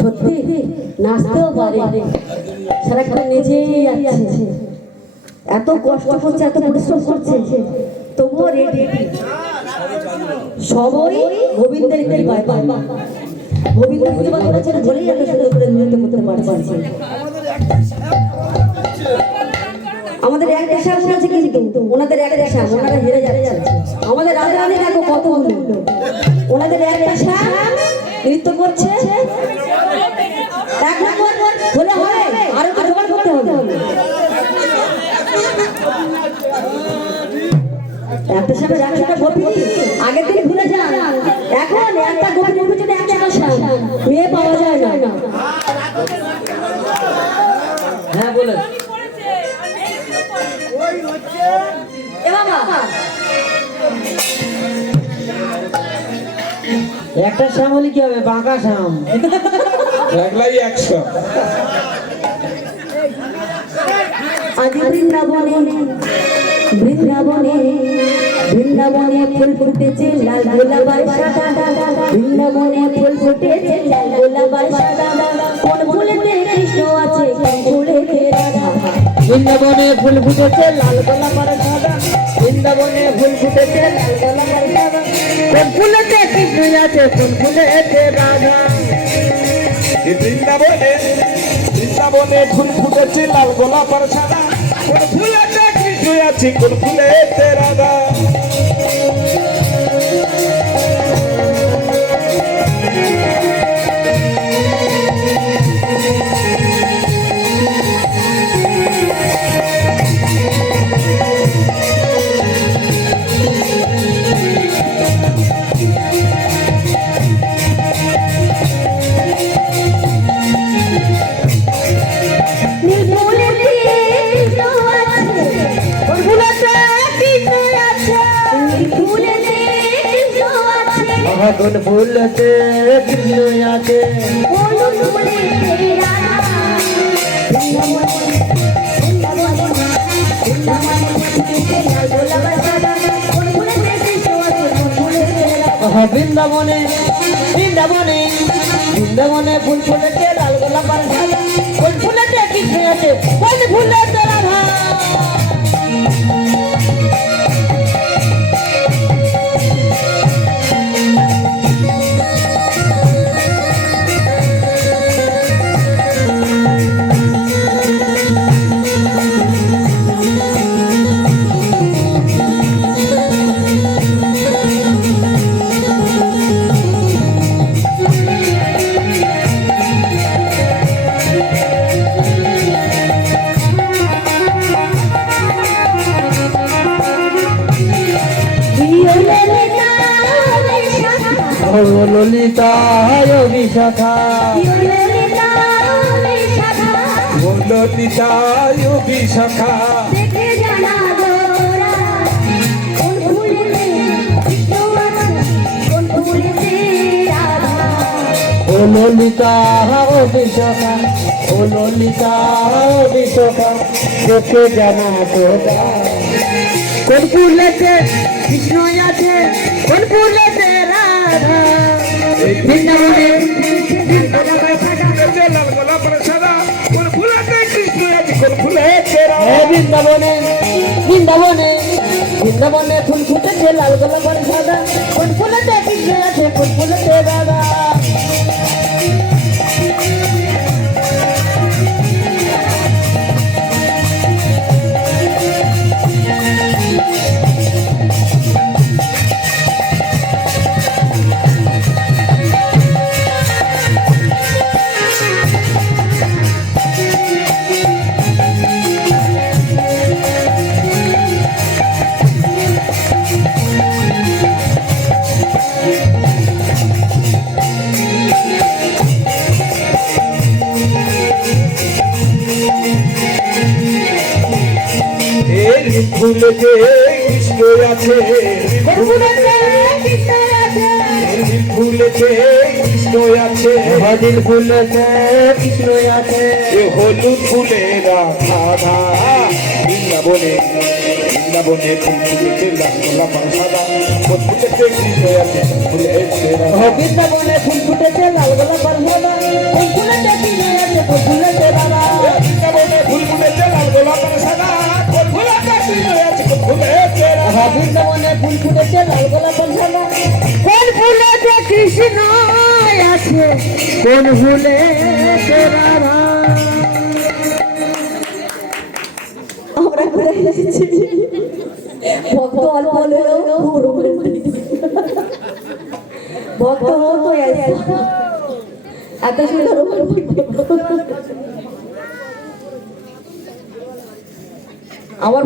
সত্যি নাচতেও পারে, সারাক্ষণ নেচেই যাচ্ছে, এত কষ্ট করছে, এত পরিশ্রম করছে, তবুও রেডি। সবই গোবিন্দের কৃপায়। গোবিন্দ কৃপা করেছেন বলেই এত সুন্দর করে নৃত্য করতে পারছি। আমাদের এক দেশা আছে, কিন্তু ওনাদের এক দেশা, ওনারা হেরে যাচ্ছে। আমাদের রাজা রানী দেখো কত হলো, ওনাদের এক দেশা নৃত্য করছে, এক নম্বর হলে হয়, আরো তো জোগাড় করতে হবে। একটা সামনে একশোটা গোপী আগের দিন ভুলে যান, এখন একটা গোপীর পিছনে 100টা মেয়ে পাওয়া যায় না। হ্যাঁ বলে একটা শাম হলে কি হবে, বাঁকা শাম একলাই 100। আজ বৃন্দাবনে বৃন্দাবনে বৃন্দাবনে ফুল ফুটেছে লাল গোলাপের সাদা, বৃন্দাবনে ফুল ফুটেছে লাল গোলাপের সাদা, কোন ফুলেতে কৃষ্ণ আছে কোন ফুলেতে রাধা। বৃন্দাবনে ফুল ফুটেছে লাল গোলাপের সাদা, বৃন্দাবনে ফুল ফুটেছে লাল গোলাপের সাদা, কোন ফুলেতে কৃষ্ণ আছে কোন ফুলেতে রাধা। বৃন্দাবনে বৃন্দাবনে ফুল ফুটেছে লাল গোলাপের সাদা, কোন ফুলেতে কৃষ্ণ আছে কোন ফুলেতে রাধা। কোন ফুলেতে কৃষ্ণ আছে বৃন্দাবনে বৃন্দাবনে বৃন্দাবনে ফুল ফুলেতে লাল গোলাপের সাদা, কোন ফুলেতে কৃষ্ণ আছে কোন ফুলেতে রাধা। ললিতা বিশাখা ললিতা বিশাখা ও ললিতা বিশাখা, ও ললিতা বিশাখা, দেখে জানা তোরা কোন ফুলেতে কৃষ্ণ আছে কোন ফুলেতে রাধা। বৃন্দাবনে লাল গোলাপের সাদা, কোন ফুলেতে কৃষ্ণ আছে কোন ফুলেতে রাধা। বৃন্দাবনে বৃন্দাবনে বৃন্দাবনে ফুল ফুটেছে লাল গোলাপের সাদা, কোন ফুলেতে কৃষ্ণ আছে কোন ফুলেতে রাধা। ফুলেতে কৃষ্ণ আছে ফুলেতে কৃষ্ণ আছে, হলুদ ফুলেতে কৃষ্ণ আছে, হলুদ ফুলে রাধা। বৃন্দাবনে বৃন্দাবনে ফুল ফুলেতে লাল গোলাপের সাদা, কোন ফুলেতে কৃষ্ণ আছে ফুলেতে রাধা। বৃন্দাবনে ফুল ফুটেছে লাল গোলাপের সাদা, বৃন্দাবনে ফুল ফুটেছে লাল গোলাপের সাদা কোন ফুলেতে কৃষ্ণ আছে কোন ফুলে রাধা আমরা ঘুরে এসেছি ভক্ত অল্প হলেও পুরো ভক্ত হতো এত সুন্দর আমার